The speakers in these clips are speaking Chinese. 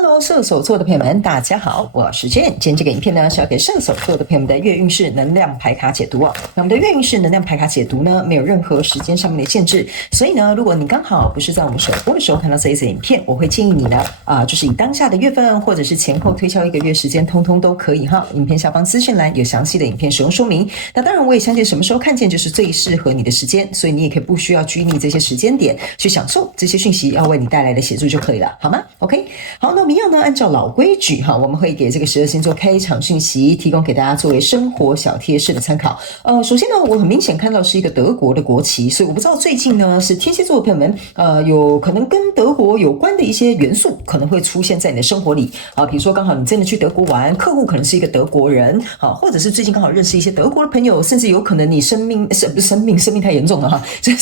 Hello， 射手座的朋友們，大家好，我是 Jane。今天這個影片呢，是要給射手座的朋友們的月運勢能量牌卡解讀哦。那我們的月運勢能量牌卡解讀呢，沒有任何時間上面的限制，所以呢，如果你剛好不是在我們首播的時候看到這一支影片，我會建議你呢，就是以當下的月份或者是前後推敲1個月時間，通通都可以哈。影片下方資訊欄有詳細的影片使用說明。那當然，我也相信什麼時候看見就是最適合你的時間，所以你也可以不需要拘泥這些時間點，去享受這些訊息要為你帶來的協助就可以了，好嗎 ？OK， 好，那我們一樣呢，按照老規矩哈，我們會給這個12星座開場訊息，提供給大家作為生活小貼士的參考。首先呢，我很明顯看到是一個德國的國旗，所以我不知道最近呢是天蠍座的朋友們，有可能跟德國有關的一些元素可能會出現在你的生活裡啊，比如說剛好你真的去德國玩，客戶可能是一個德國人啊，或者是最近剛好認識一些德國的朋友，甚至有可能你生命太嚴重了哈，這個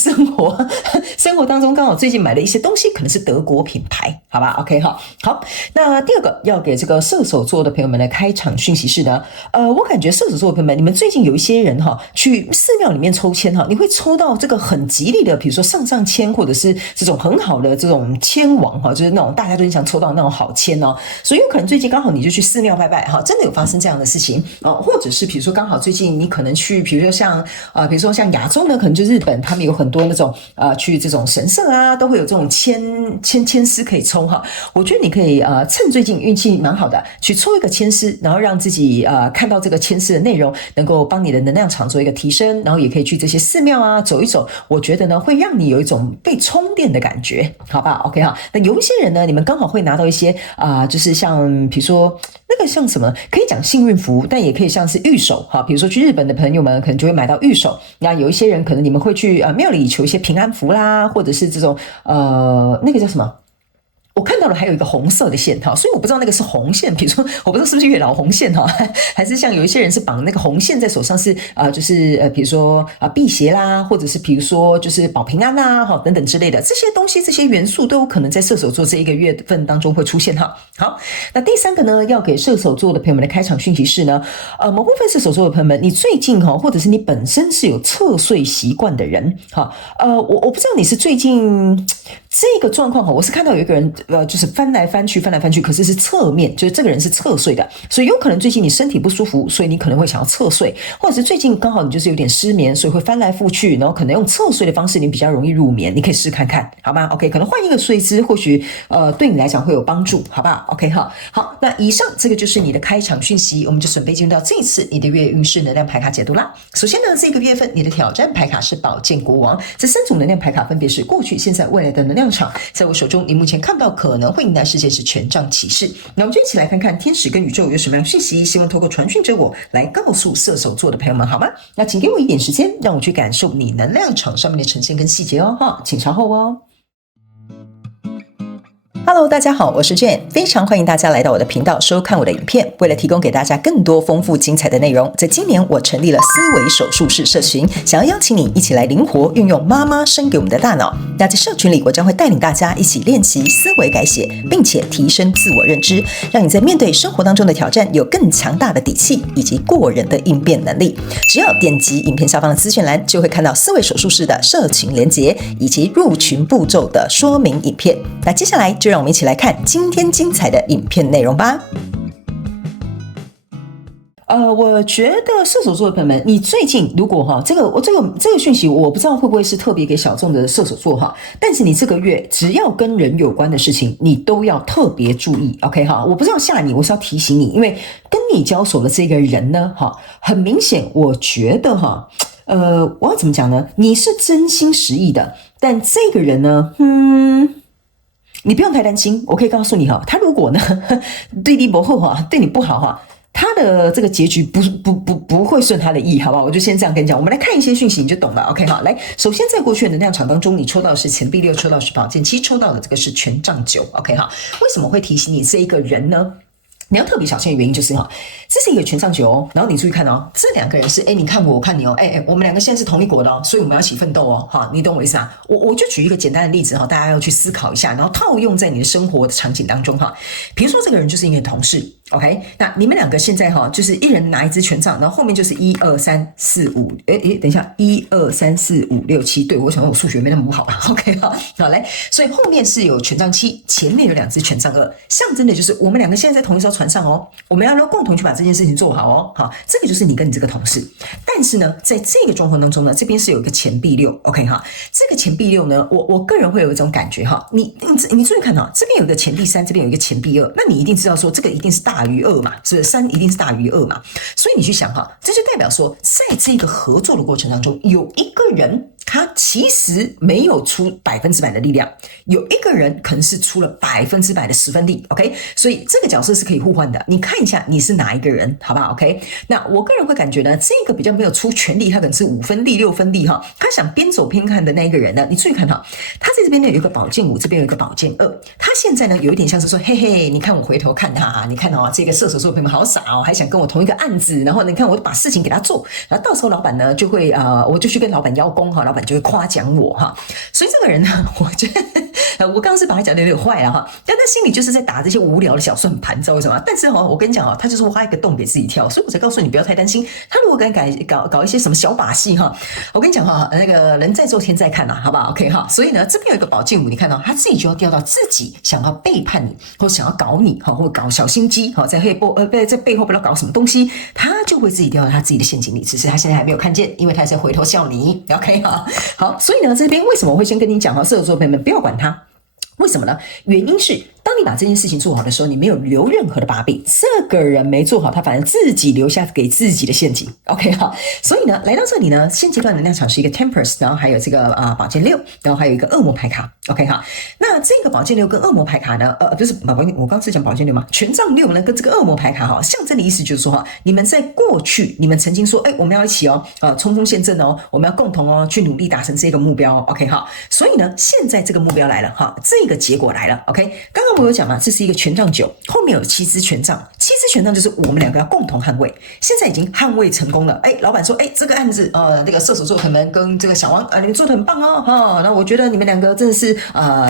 生活當中剛好最近買了一些東西，可能是德國品牌，好吧 ？OK 哈，好，那第二個要給這個射手座的朋友們的開場訊息是呢，我感覺射手座的朋友們，你們最近有一些人哈，去寺廟裡面抽籤哈，你會抽到這個很吉利的，比如說上籤，或者是這種很好的這種籤王哈，就是那種大家都很想抽到那種好籤哦，所以有可能最近剛好你就去寺廟拜拜哈，真的有發生這樣的事情啊，或者是比如說剛好最近你可能去，比如說像亞洲呢，可能就日本，他們有很多那種去這種神社啊，都會有這種籤詩可以抽哈，我覺得你可以趁最近運氣蠻好的，去抽一個籤詩，然後讓自己看到這個籤詩的內容，能夠幫你的能量場做一個提升，然後也可以去這些寺廟啊走一走，我覺得呢會讓你有一種被充電的感覺，好吧 ？OK 哈，那有一些人呢，你們剛好會拿到一些就是像比如說那個像什麼，可以講幸運符，但也可以像是御守哈，比如說去日本的朋友們可能就會買到御守，那有一些人可能你們會去廟裡求一些平安符啦，或者是這種那個叫什麼？我看到了還有一個紅色的線哈，所以我不知道那個是紅線，比如說我不知道是不是月老紅線哈，還是像有一些人是綁那個紅線在手上是就是比如說辟邪啦，或者是比如說就是保平安啦哈等等之類的這些東西，這些元素都有可能在射手座這一個月份當中會出現哈。好，那第三個呢，要給射手座的朋友們的開場訊息是呢，某部分射手座的朋友們，你最近哈，或者是你本身是有側睡習慣的人哈，我不知道你是最近這個狀況哈，我是看到有一個人就是翻來翻去，可是是側面，就是這個人是側睡的，所以有可能最近你身體不舒服，所以你可能會想要側睡，或者是最近剛好你就是有點失眠，所以會翻來覆去，然後可能用側睡的方式，你比較容易入眠，你可以試看看，好嗎 ？OK， 可能換一個睡姿，或許對你來講會有幫助，好不好 ？OK 哈，好，那以上這個就是你的開場訊息，我們就準備進入到這一次你的月運勢能量牌卡解讀啦。首先呢，這個月份你的挑戰牌卡是寶劍國王，這3組能量牌卡分別是過去、現在、未來的能量場，在我手中，你目前看不到可能會迎來事件是權杖騎士。那我們就一起來看看天使跟宇宙有什麼樣的訊息，希望透過傳訊者我來告訴射手座的朋友們，好嗎？那請給我一點時間，讓我去感受你能量場上面的呈現跟細節哦，哈，請稍後哦。Hello， 大家好，我是 Jane， 非常歡迎大家來到我的頻道收看我的影片。為了提供給大家更多豐富精彩的內容，在今年我成立了思維手術室社群，想要邀請你一起來靈活運用媽媽生給我們的大腦。那在社群裡，我將會帶領大家一起練習思維改寫，並且提升自我認知，讓你在面對生活當中的挑戰有更強大的底氣以及過人的應變能力。只要點擊影片下方的資訊欄，就會看到思維手術室的社群連結以及入群步驟的說明影片。那接下來就讓我們一起來看今天精彩的影片內容吧。我覺得射手座的朋友們，你最近如果这個訊息，我不知道會不會是特別給小眾的射手座哈，但是你這個月只要跟人有關的事情，你都要特別注意 ，OK 哈？我不是要嚇你，我是要提醒你，因為跟你交手的這個人呢，很明顯，我覺得我要怎麼講呢？你是真心實意的，但這個人呢，你不用太擔心，我可以告訴你他如果呢對你不好對你不好他的這個結局不會順他的意，好不好？我就先這樣跟你講。我們來看一些訊息，你就懂了。OK 好，來，首先在過去的能量場當中，你抽到的是錢幣6，抽到的是寶劍7，抽到的這個是權杖9。OK 好，為什麼會提醒你這一個人呢？你要特別小心的原因就是這是一個權杖9哦，然後你注意看哦，這兩個人是你看我看你哦，我們兩個現在是同一國的哦，所以我們要一起奮鬥哦，哈，你懂我意思啊？我就舉一個簡單的例子哈，大家要去思考一下，然後套用在你的生活的場景當中哈。比如說這個人就是一個同事， OK， 那你們兩個現在就是一人拿一支權杖，然後後面就是1、2、3、4、5，等一下，1、2、3、4、5、6、7，對，我想說我數學沒那麼好吧 ？OK， 好，來，所以後面是有權杖7，前面有2支權杖2，象徵的就是我們兩個現在在同一艘船上哦，我們要共同去把這件事情做好哦，好，這個就是你跟你這個同事，但是呢，在這個狀況當中呢，這邊是有一個錢幣6 ，OK 哈，這個錢幣6呢，我個人會有一種感覺哈，你注意看哈，這邊有一個錢幣3，這邊有一個錢幣2，那你一定知道說這個一定是大於2嘛，是不是3一定是大於2嘛？所以你去想哈，這就代表說，在這個合作的過程當中，有一個人他其實沒有出100%的力量，有一個人可能是出了100%的10分力 ，OK？ 所以這個角色是可以互換的。你看一下你是哪一個人，好不好 ？OK？ 那我個人會感覺呢，這個比較沒有出全力，他可能是5分力、6分力哈。他想邊走邊看的那一個人呢，你注意看哈，他在這邊呢有一個寶劍5，這邊有一個寶劍2，他現在呢有一點像是說，嘿嘿，你看我回頭看他，你看哦，這個射手座朋友們好傻哦，還想跟我同一個案子，然後你看我把事情給他做，然後到時候老闆呢就會我就去跟老闆邀功哈，老闆就會誇獎我哈，所以這個人呢，我覺得我剛剛是把他講的有點壞了哈，但他心裡就是在打這些無聊的小算盤，知道為什麼？但是我跟你講他就是挖一個洞給自己跳，所以我才告訴你不要太擔心。他如果敢搞一些什麼小把戲哈，我跟你講那個人在做天在看好不好 ？OK 哈，所以呢這邊有一個寶劍5，你看到他自己就要掉到自己想要背叛你，或想要搞你或搞小心機在背後不知道搞什麼東西，他就會自己掉到他自己的陷阱裡，只是他現在還沒有看見，因為他在回頭笑你 ，OK 哈。好，所以呢，這邊為什麼我會先跟你講射手座朋友們不要管他，為什麼呢？原因是當你把這件事情做好的時候，你沒有留任何的把柄，這個人沒做好，他反而自己留下給自己的陷阱 ，OK 哈。所以呢，來到這裡呢，現階段能量場是一個 Temperance， 然後還有這個寶劍6，然後還有一個惡魔牌卡 ，OK 哈。那這個寶劍6跟惡魔牌卡呢，不是我剛是講寶劍6嗎？權杖6呢跟這個惡魔牌卡哈，象徵的意思就是說你們在過去你們曾經說，我們要一起衝鋒陷陣哦，我們要共同去努力達成這個目標 ，OK 哈。所以呢，現在這個目標來了哈，這個結果來了 ，OK。剛剛我有講嘛，這是一個權杖9，後面有7支權杖，7支權杖就是我們兩個要共同捍衛，現在已經捍衛成功了。老闆說，這個案子這個射手座可能跟這個小王你們做得很棒哦，那我覺得你們兩個真的是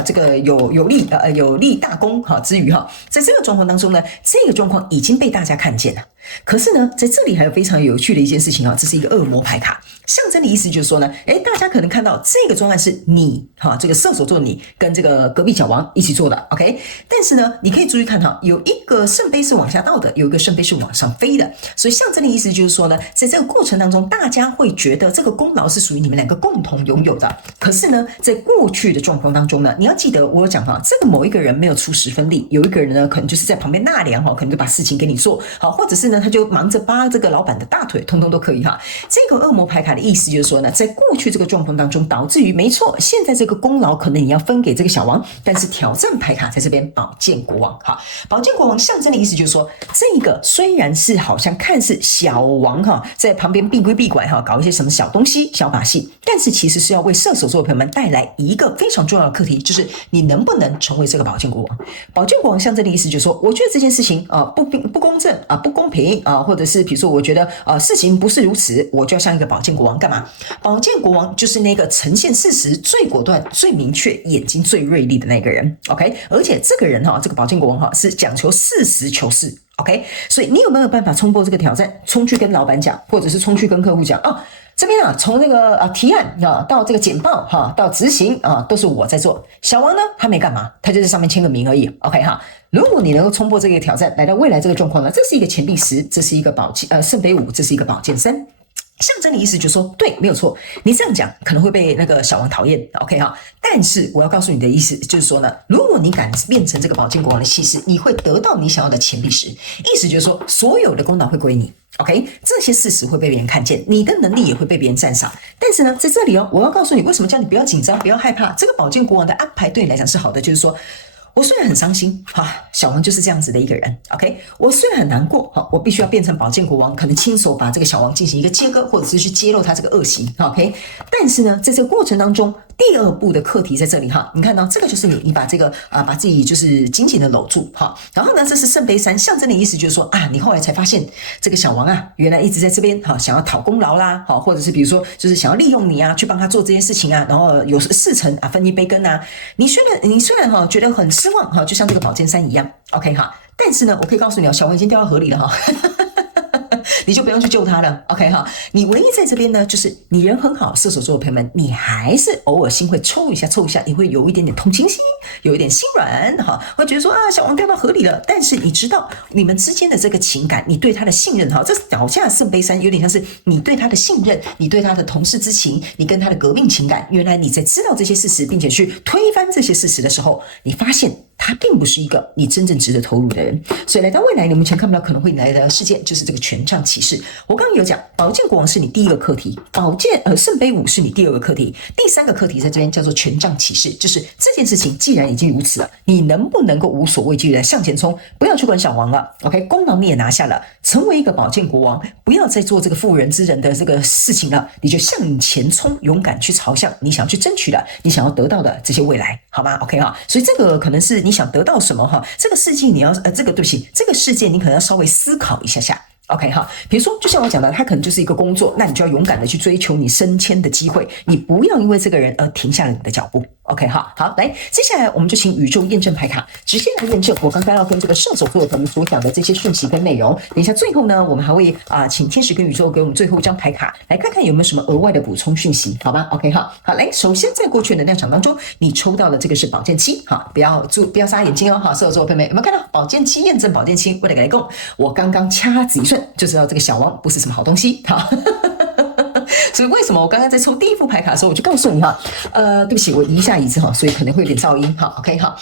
這個有立大功之餘在這個狀況當中呢，這個狀況已經被大家看見了。可是呢，在這裡還有非常有趣的一件事情這是一個惡魔牌卡，象徵的意思就是說呢，大家可能看到這個專案是你這個射手座你跟這個隔壁小王一起做的 ，OK？ 但是呢，你可以注意看有一個聖杯是往下倒的，有一個聖杯是往上飛的，所以象徵的意思就是說呢，在這個過程當中，大家會覺得這個功勞是屬於你們兩個共同擁有的。可是呢，在過去的狀況當中呢，你要記得我有講這個某一個人沒有出10分力，有一個人呢可能就是在旁邊納涼可能就把事情給你做好，或者是呢他就忙着扒這個老闆的大腿，通通都可以這個惡魔牌卡的意思就是說呢，在過去這個狀況當中，導致於沒錯，現在這個功勞可能你要分給這個小王，但是挑戰牌卡在這邊寶劍國王寶劍國王象徵的意思就是說，這個雖然是好像看似小王在旁邊閉歸閉拐搞一些什麼小東西小把戲，但是其實是要為射手座的朋友們帶來一個非常重要的課題，就是你能不能成為這個寶劍國王。寶劍國王象徵的意思就是說，我覺得這件事情不公正不公平或者是比如說我覺得事情不是如此，我就要像一個寶劍國王幹嘛？寶劍國王就是那個呈現事實最果斷最明確眼睛最銳利的那個人 OK， 而且這個人這個寶劍國王是講求事實求是 OK， 所以你有沒有辦法衝破這個挑戰，衝去跟老闆講，或者是衝去跟客戶講這邊從那個提案到這個簡報到執行都是我在做，小王呢他沒幹嘛，他就在上面簽個名而已 OK 如果你能夠衝破這個挑戰，來到未來這個狀況呢，這是一個錢幣10，這是一個聖杯5，這是一個寶劍3。象徵的意思就是說，對，沒有錯，你這樣講可能會被那個小王討厭 OK 但是我要告訴你的意思就是說呢，如果你敢變成這個寶劍國王的氣勢，你會得到你想要的錢幣10，意思就是說所有的功勞會歸你 OK， 這些事實會被別人看見，你的能力也會被別人讚賞。但是呢，在這裡我要告訴你，為什麼叫你不要緊張，不要害怕，這個寶劍國王的安排對你來講是好的，就是說我雖然很傷心小王就是這樣子的一個人 OK， 我雖然很難過我必須要變成寶劍國王，可能親手把這個小王進行一個切割，或者是去揭露他這個惡習 OK， 但是呢，在這個過程當中，第二步的課題在這裡哈，你看到這個就是你把這個把自己就是緊緊的摟住哈，然後呢，這是聖杯3，象徵的意思就是說你後來才發現這個小王原來一直在這邊想要討功勞啦，或者是比如說就是想要利用你去幫他做這件事情然後有事成分一杯羹你雖然覺得很失望就像這個寶劍3一樣 ，OK 但是呢，我可以告訴你小王已經掉到河裡了你就不用去救他了 ，OK 你唯一在這邊呢，就是你人很好，射手座的朋友們，你還是偶爾心會抽一下，你會有一點點同情心，有一點心軟會覺得說小王掉到河裡了。但是你知道你們之間的這個情感，你對他的信任這倒下聖杯3有點像是你對他的信任，你對他的同事之情，你跟他的革命情感。原來你在知道這些事實，並且去推翻這些事實的時候，你發現他並不是一個你真正值得投入的人。所以來到未來，你目前看不到可能會來的事件，就是這個权杖骑士。我剛剛有講，寶劍國王是你第一個課題，聖杯5是你第二個課題，第三個課題在這邊叫做權杖騎士，就是這件事情既然已經如此了，你能不能夠無所畏懼的向前衝，不要去管小王了 ，OK， 功勞你也拿下了，成為一個寶劍國王，不要再做這個婦人之仁的這個事情了，你就向前衝，勇敢去朝向你想要去爭取的，你想要得到的這些未來，好嗎 ？OK 所以這個可能是你想得到什麼這個世界你要这个世界你可能要稍微思考一下。OK 比如說就像我講的，他可能就是一個工作，那你就要勇敢的去追求你升遷的機會，你不要因為這個人而停下了你的腳步。OK 好，來，接下來我們就請宇宙驗證牌卡直接來驗證我剛剛要跟這個射手座的朋友所講的這些訊息跟內容。等一下最後呢，我們還會請天使跟宇宙給我們最後一張牌卡，來看看有沒有什麼額外的補充訊息，好吧 ？OK 好，來，首先在過去的能量場當中，你抽到的這個是寶劍7，不要眨眼睛射手座的朋友們有沒有看到寶劍7驗證寶劍7？我得給你講，我剛剛掐指一算就知道這個小王不是什麼好東西，所以為什麼我剛剛在抽第一副牌卡的時候，我就告訴你對不起，我移一下椅子所以可能會有點噪音，OK 好，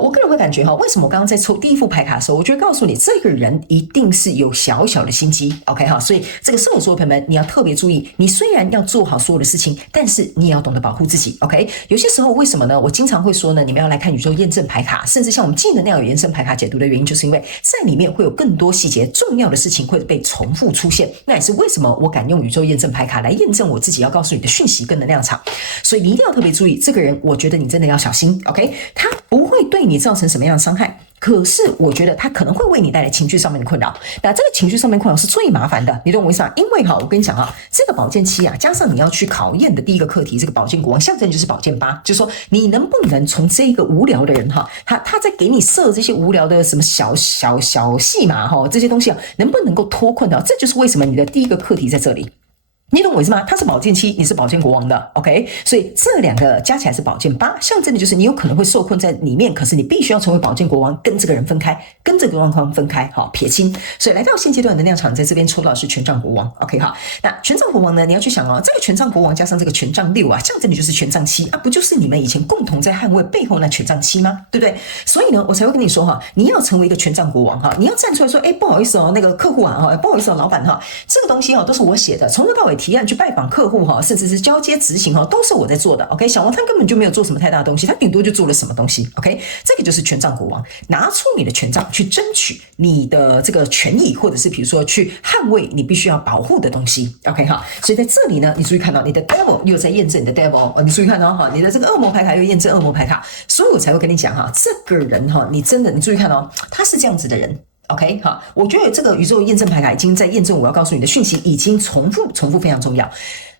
我個人會感覺為什麼我剛剛在抽第一副牌卡的時候，我就會告訴你，這個人一定是有小小的心機 ，OK 所以這個射手座的朋友們，你要特別注意，你雖然要做好所有的事情，但是你也要懂得保護自己 ，OK？ 有些時候為什麼呢？我經常會說呢，你們要來看宇宙驗證牌卡，甚至像我們技能那樣有延伸牌卡解讀的原因，就是因為在裡面會有更多細節、重要的事情會被重複出現，那也是為什麼我敢用宇宙驗證牌卡來驗證我自己要告訴你的訊息跟能量場。所以你一定要特別注意，這個人我覺得你真的要小心 ，OK？ 他不會對你造成什麼樣的傷害，可是我覺得他可能會為你帶來情緒上面的困擾。那這個情緒上面困擾是最麻煩的，你懂我意思嗎？因為我跟你講這個寶劍7加上你要去考驗的第一個課題，這個寶劍國王象徵就是寶劍8，就是說你能不能從這個無聊的人他在給你設這些無聊的什麼小戲碼這些東西能不能夠脫困到？這就是為什麼你的第一個課題在這裡。你懂我意思嗎？他是寶劍7，你是寶劍國王的 ，OK？ 所以這兩個加起來是寶劍8，象徵的就是你有可能會受困在裡面，可是你必須要成為寶劍國王，跟這個人分開，跟這個狀況分開，撇清。所以來到現階段的能量場，在這邊抽到的是權杖國王 ，OK 好。那權杖國王呢？你要去想這個權杖國王加上這個權杖6象徵的就是權杖7不就是你們以前共同在捍衛背後那權杖7嗎？對不對？所以呢，我才會跟你說你要成為一個權杖國王你要站出來說，不好意思那個客戶不好意思老闆這個東西都是我寫的，從頭到尾。提案去拜訪客戶甚至是交接執行都是我在做的 ，OK？ 小王他根本就沒有做什麼太大的東西，他頂多就做了什麼東西 ，OK？ 這個就是權杖國王，拿出你的權杖去爭取你的這個權益，或者是比如說去捍衛你必須要保護的東西 ，OK 哈？所以在這裡呢，你注意看到你的 Devil 又在驗證你的 Devil， 你注意看到你的這個惡魔牌卡又驗證惡魔牌卡，所以我才會跟你講這個人你真的你注意看他是這樣子的人。OK 好，我覺得這個宇宙驗證牌卡已經在驗證我要告訴你的訊息，已經重複非常重要。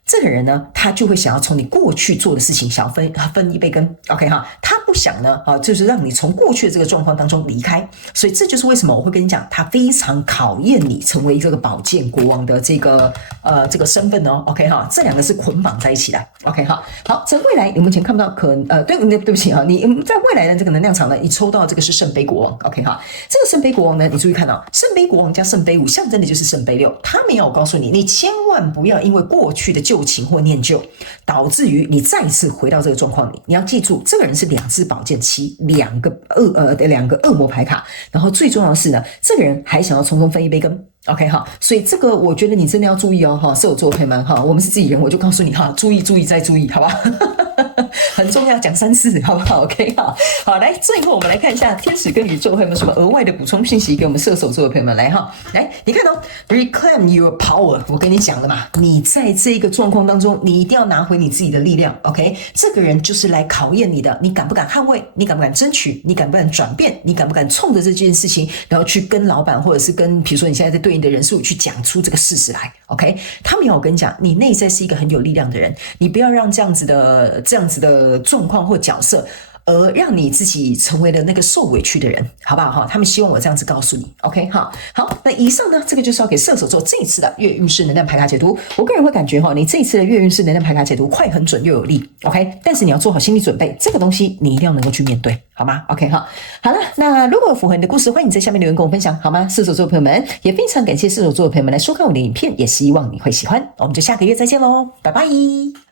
這個人呢，他就會想要從你過去做的事情想要分一杯羹 ，OK 哈，他不想呢就是讓你從過去的這個狀況當中離開，所以這就是為什麼我會跟你講，他非常考驗你成為這個寶劍國王的這個身份，OK 哈，這兩個是捆綁在一起的 ，OK 哈，好，在未來你目前看不到對不起你在未來的這個能量場呢，你抽到這個是聖杯國王 ，OK 哈，這個聖杯國王呢，你注意看到聖杯國王加聖杯5象徵的就是聖杯6，他沒有告訴你，你千萬不要因為過去的舊情或念舊，導致於你再次回到這個狀況裡。你要記住，這個人是2支寶劍7，兩個惡魔牌卡，然後最重要的是呢，這個人還想要從中分一杯羹。OK 哈，所以這個我覺得你真的要注意射手座的朋友們我們是自己人，我就告訴你注意再注意，好吧？很重要，講3次，好不好 ？OK， 好，來，最後我們來看一下天使跟宇宙還有沒有什麼額外的補充訊息給我們射手座的朋友們來哈，來，你看哦 ，reclaim your power， 我跟你講了嘛，你在這個狀況當中，你一定要拿回你自己的力量 ，OK， 這個人就是來考驗你的，你敢不敢捍衛？你敢不敢爭取？你敢不敢轉變？你敢不敢衝着這件事情，然後去跟老闆或者是跟，比如說你現在在對應的人事物去講出這個事實來 ，OK？ 他們要我跟你講，你內在是一個很有力量的人，你不要讓這樣子的狀況或角色，而讓你自己成為了那個受委屈的人，好不好哈？他們希望我這樣子告訴你 ，OK？ 好，那以上呢，這個就是要給射手座這一次的月運勢能量牌卡解讀。我個人會感覺哈，你這一次的月運勢能量牌卡解讀快、很準又有力 ，OK？ 但是你要做好心理準備，這個東西你一定要能夠去面對，好嗎 ？OK 哈，好了，那如果符合你的故事，歡迎你在下面留言跟我分享，好嗎？射手座的朋友們，也非常感謝射手座的朋友們來收看我的影片，也希望你會喜歡。我們就下個月再見嘍，拜拜。